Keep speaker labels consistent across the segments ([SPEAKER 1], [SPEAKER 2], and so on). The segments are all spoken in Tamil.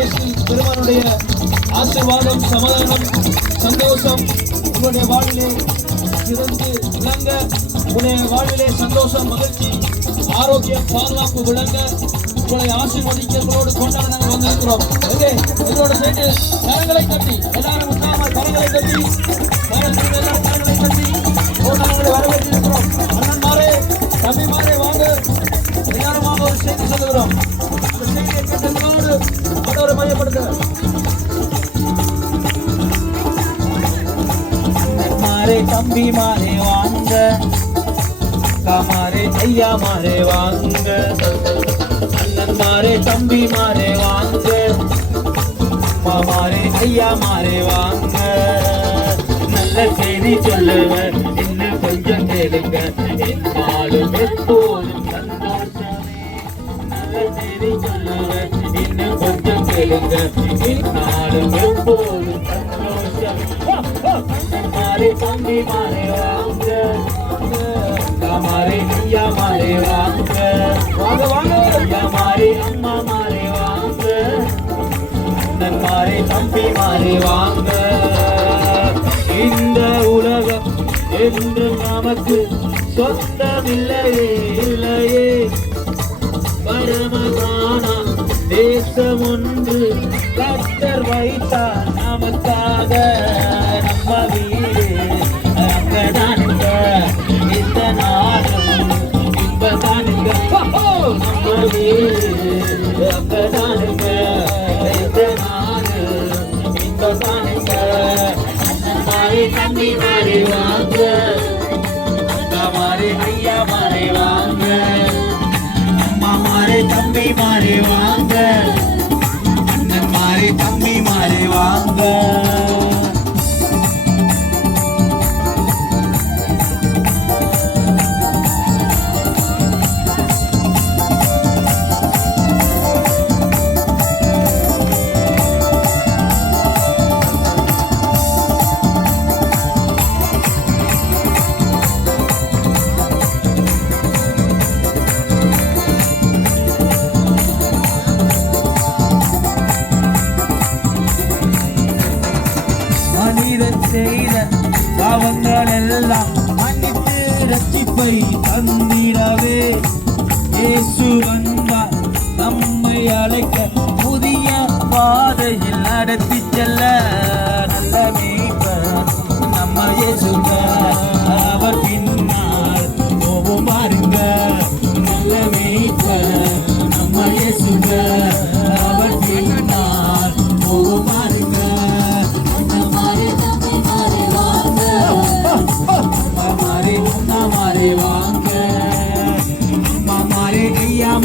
[SPEAKER 1] இயேசு பெருமானுடைய ஆசீர்வாதம் சமாதானம் சந்தோஷம். உங்களுடைய வாழ்விலே சிறந்து விளங்க. உங்களுடைய வாழ்விலே சந்தோஷம் மகிழ்ச்சி ஆரோக்கியம் பாதுகாப்பு விளங்க. உங்களை ஆசீர்வதிக்க உங்களோடு கொண்டாட நாங்கள் வந்திருக்கிறோம். ஓகே எங்களோட சேர்ந்து கரங்களை தட்டி எல்லாரும் உற்சாகமாக கரங்களை தட்டி எல்லாரும் கரங்களை தட்டி நாங்கள் வரவேற்றிருக்கிறோம். அண்ணன்மாரே தம்பிமாரே வாங்க. எல்லாரும் வாங்க சொல்லுகிறோம். அந்த செய்தியை ஒரு
[SPEAKER 2] மையப்படுத்த மாறே தம்பி மாறே வாங்க. கமாரே ஐயா மாறே வாங்க. அண்ணன் மாறே தம்பி மாறே வாங்க. மாமாரே ஐயா மாறே வாங்க. நல்ல செய்தி சொல்லுவேன் என்ன கொஞ்சம் கேளுங்க. என் எப்போதும் சந்தோஷமே. நல்ல செய்தி சொல்லுவேன் என்ன கொஞ்சம் கேளுங்க நாளும் எப்போதும் மாறே அம்மா மாறே வாங்க அண்ணன் மாறே இந்த உலகம் என்று நமக்கு சொந்தமில்லையே இல்லையே. பரமகானா தேசம் ஒன்று கத்தர் வைத்தார் நமக்காக நம்ம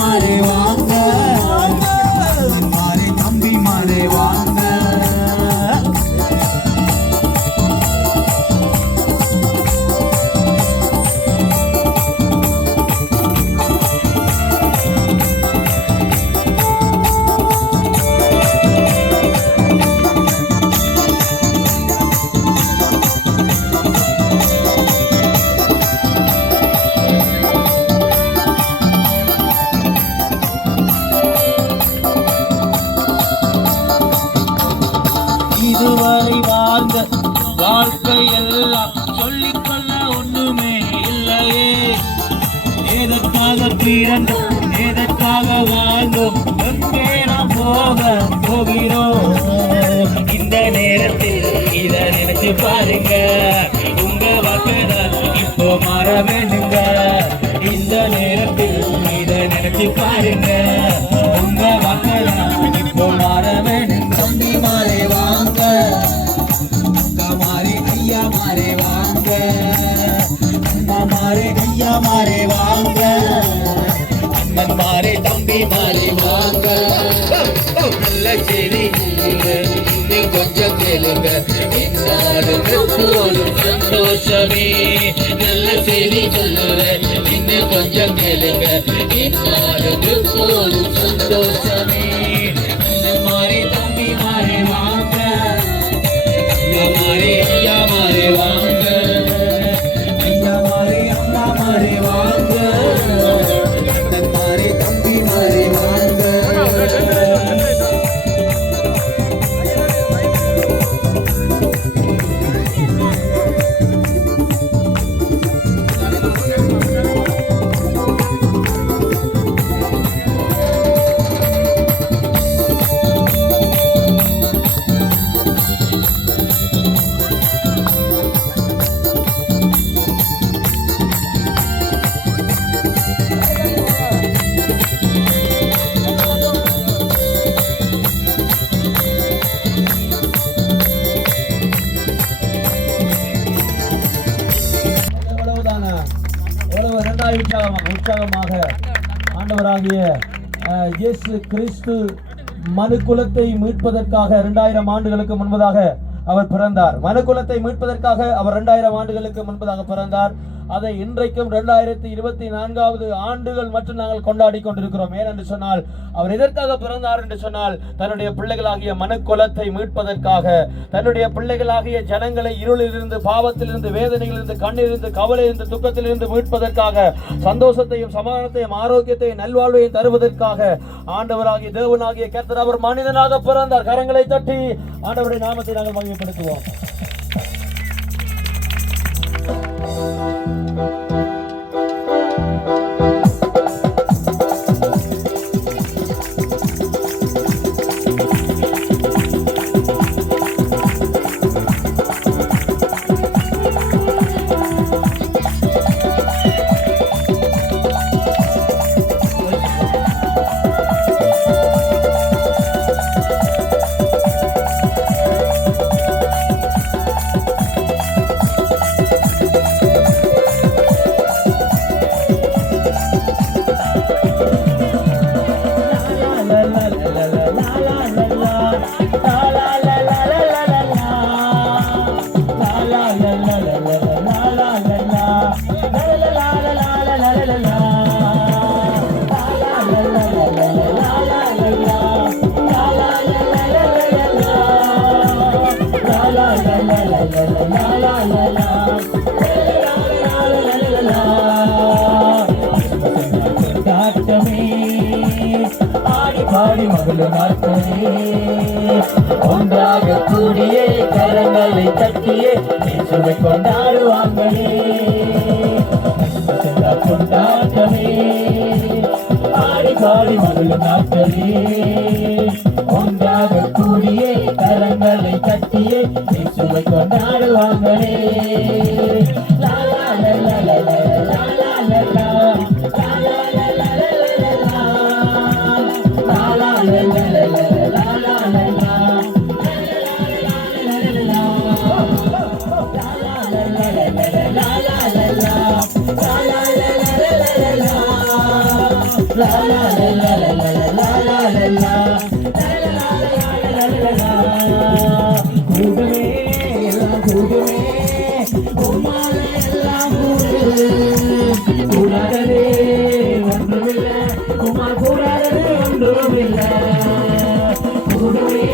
[SPEAKER 2] ஐயா அதுவரை வாழ்ந்த வாழ்க்கை எல்லாம் சொல்லிக்கொள்ள ஒண்ணுமே இல்லையே. எதற்காக பிறந்தோம் எதற்காக வாழ்ந்தோம் எங்கே நாம் போக போகிறோம் இந்த நேரத்தில் இதை நினைச்சு பாருங்க. உங்க வாக்குதான் இப்போ மாற வேண்டுங்க. இந்த நேரத்தில் இதை நினைச்சு பாருங்க. கொஞ்சம் கேளுங்க சந்தோஷமே. நல்ல செய்தி இன்னும் கொஞ்சம் கேளுங்க.
[SPEAKER 1] ஆண்டவராகிய இயேசு கிறிஸ்து மனுக்குலத்தை மீட்பதற்காக இரண்டாயிரம் ஆண்டுகளுக்கு முன்பதாக அவர் பிறந்தார். மனுக்குலத்தை மீட்பதற்காக அவர் இரண்டாயிரம் ஆண்டுகளுக்கு முன்பதாக பிறந்தார். அதை இன்றைக்கும் இரண்டாயிரத்தி இருபத்தி நான்காவது ஆண்டுகள் மற்றும் நாங்கள் கொண்டாடி கொண்டிருக்கிறோம். ஏனென்று சொன்னால் அவர் எதற்காக பிறந்தார் என்று சொன்னால் தன்னுடைய பிள்ளைகளாகிய மனுக்குலத்தை மீட்பதற்காக. தன்னுடைய பிள்ளைகளாகிய ஜனங்களை இருளிலிருந்து பாவத்திலிருந்து வேதனையிலிருந்து கண்ணிலிருந்து கவலையிலிருந்து துக்கத்திலிருந்து மீட்பதற்காக சந்தோஷத்தையும் சமாதானத்தையும் ஆரோக்கியத்தையும் நல்வாழ்வையும் தருவதற்காக ஆண்டவராகிய தேவனாகிய கர்த்தர் அவர் மனிதனாக பிறந்தார். கரங்களை தட்டி ஆண்டவருடைய நாமத்தை நாங்கள் மகிமைப்படுத்துவோம்.
[SPEAKER 2] ஆடி பாடி மகளு நாட்களே ஒன்றாக கூடிய கரங்களை தட்டியே இயேசுவை கொண்டாடுவாங்களே கொண்டாட்டமே. ஆடி பாடி மகளு நாட்களே ஒன்றாக கூடிய கரங்களை தட்டியே இயேசுவை கொண்டாடுவாங்களே away.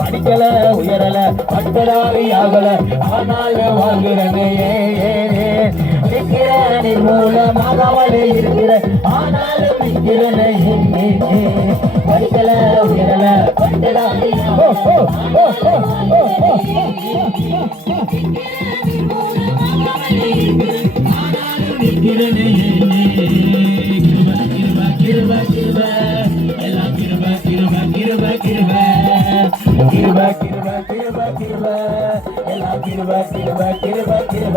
[SPEAKER 2] படிக்கல உயரல பட்டடாவி ஆகல ஆனாலும் வாழ்கிறேன் ஏ ஏ ஏ இருக்கிற. ஆனாலும் நிற்கிறேன் படிக்கல உயரல பட்டடாவி ஓ கிருபா கிருபா கிருபா கிருபா எல்லாம் கிருபா கிருபா கிருபா கிருபா கிருபா கிருபா கிருபா கிருபா எல்லாம் கிருபா கிருபா கிருபா கிருப.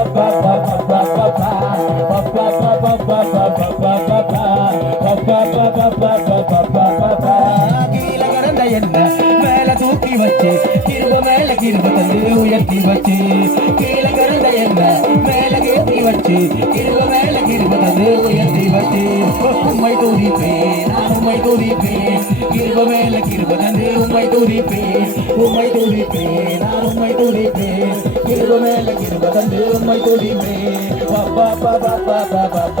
[SPEAKER 2] உயர்த்தி வச்சு உம்மை துதிப்பேன் நான் உம்மை துதிப்பேன். கிருப மேல கிருப தந்து உம்மை துதிப்பேன். உம்மை துதிப்பேன் நான் உம்மை துதிப்பேன். கிருப மேல கிருப தந்து உம்மை துதிப்பேன். பாப்பா பாப்பா பாப்பா பாப்பா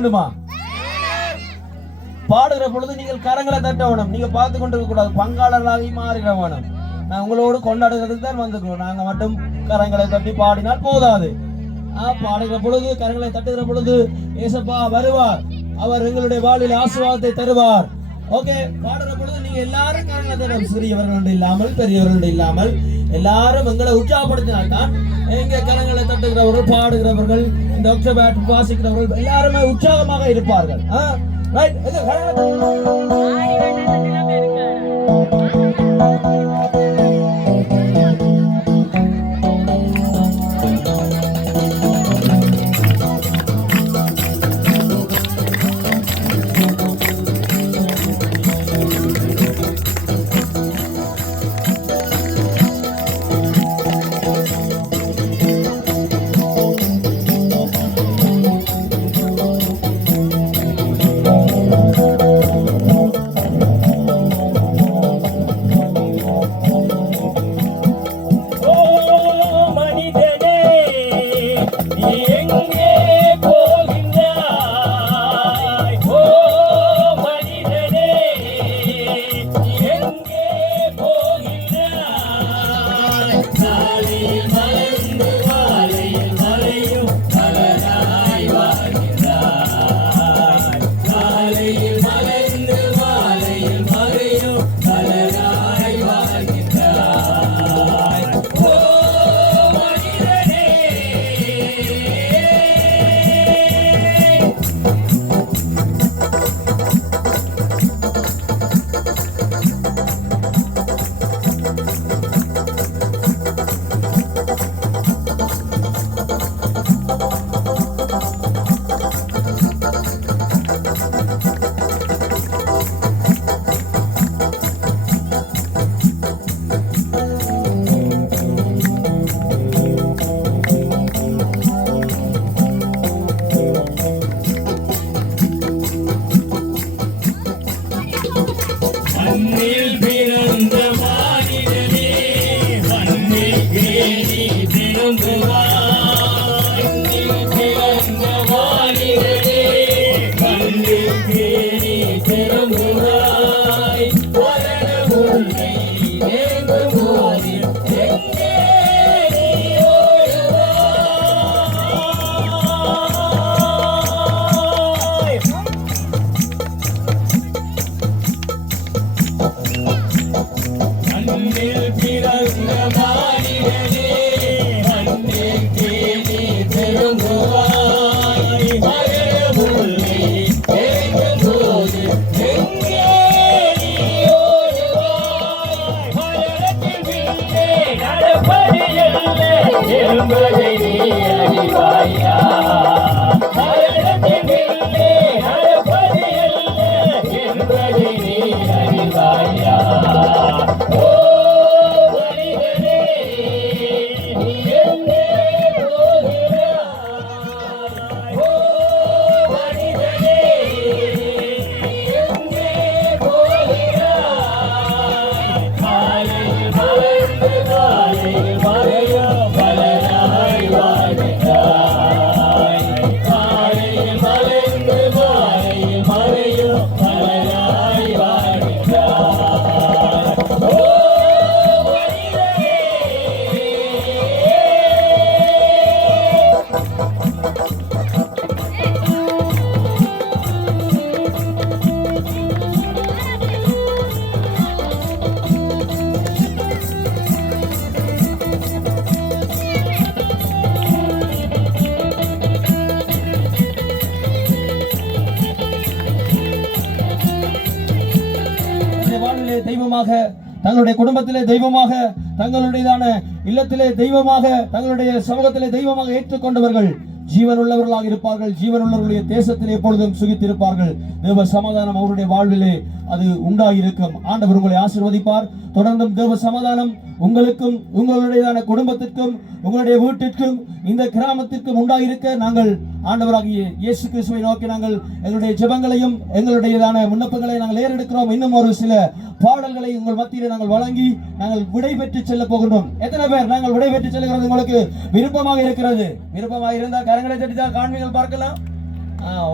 [SPEAKER 1] வேண்டுமா பாடுகிற பொழுது நீங்கள் கரங்களை தட்ட வேணும். நீங்க பார்த்து கொண்டிருக்க கூடாது. பங்காளர்களாகி மாறிட வேணும். நான் உங்களோடு கொண்டாடுறதுக்கு தான் வந்திருக்கிறோம். நாங்க மட்டும் கரங்களை தட்டி பாடினால் போதாது. பாடுகிற பொழுது கரங்களை தட்டுகிற பொழுது ஏசப்பா வருவார். அவர் எங்களுடைய வாழ்வில் ஆசீர்வாதத்தை தருவார். ஓகே பாடுற பொழுது நீங்க எல்லாரும் கரங்களை தட்டணும். சிறியவர்கள் இல்லாமல் பெரியவர்கள் இல்லாமல். எல்லாரும் எங்களை உற்சாகப்படுத்தினால்தான் எங்க கரங்களை தட்டுகிறவர்கள் பாடுகிறவர்கள் இந்த ஒக்டோபேட் வாசிக்கிறவர்கள் எல்லாருமே உற்சாகமாக இருப்பார்கள். ரைட் கரங்களை தெய்வமாக தங்களுடைய குடும்பத்திலே தெய்வமாக தங்களுடையதான இல்லத்திலே தெய்வமாக தங்களுடைய சமூகத்திலே தெய்வமாக ஏற்றுக்கொண்டவர்கள் ஜீவனுள்ளவர்களாக இருப்பார்கள். ஜீவனுள்ளவர்களுடைய தேசத்தில் எப்பொழுதும் சுகித்திருப்பார்கள். தேவ சமாதானம் அவருடைய வாழ்விலே அது உண்டாயிருக்கும். ஆண்டவர் உங்களை ஆசீர்வதிப்பார். தொடர்ந்தும் தேவ சமாதானம் உங்களுக்கும் உங்களுடையதான குடும்பத்திற்கும் உங்களுடைய வீட்டிற்கும் இந்த கிராமத்திற்கும் உண்டாயிருக்க நாங்கள் ஆண்டவராகிய இயேசு கிறிஸ்துவை நோக்கி நாங்கள் எங்களுடைய ஜெபங்களையும் எங்களுடையதான விண்ணப்பங்களை நாங்கள் ஏறெடுக்கிறோம். இன்னும் ஒரு சில பாடல்களை உங்கள் மத்தியில் நாங்கள் வழங்கி நாங்கள் விடை பெற்று செல்ல போகின்றோம். எத்தனை பேர் நாங்கள் விடை பெற்று செல்கிறது உங்களுக்கு விருப்பமாக இருக்கிறது? விருப்பமாக இருந்தால் கரங்களை தட்டிதான் காண்பிகள் பார்க்கலாம்.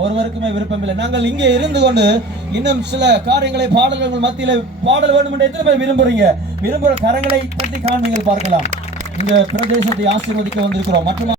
[SPEAKER 1] ஒருவருக்குமே விருப்பம் இல்லை நாங்கள் இங்கே இருந்து கொண்டு இன்னும் சில காரியங்களை பாடல்கள் மத்தியில் பாடல் வேண்டும் என்று எத்தனை பேர் விரும்புறீங்க? விரும்புகிற கரங்களை தட்டி காண்பிகள் பார்க்கலாம். இந்த பிரதேசத்தை ஆசீர்வதிக்க வந்திருக்கிறோம். மற்றும்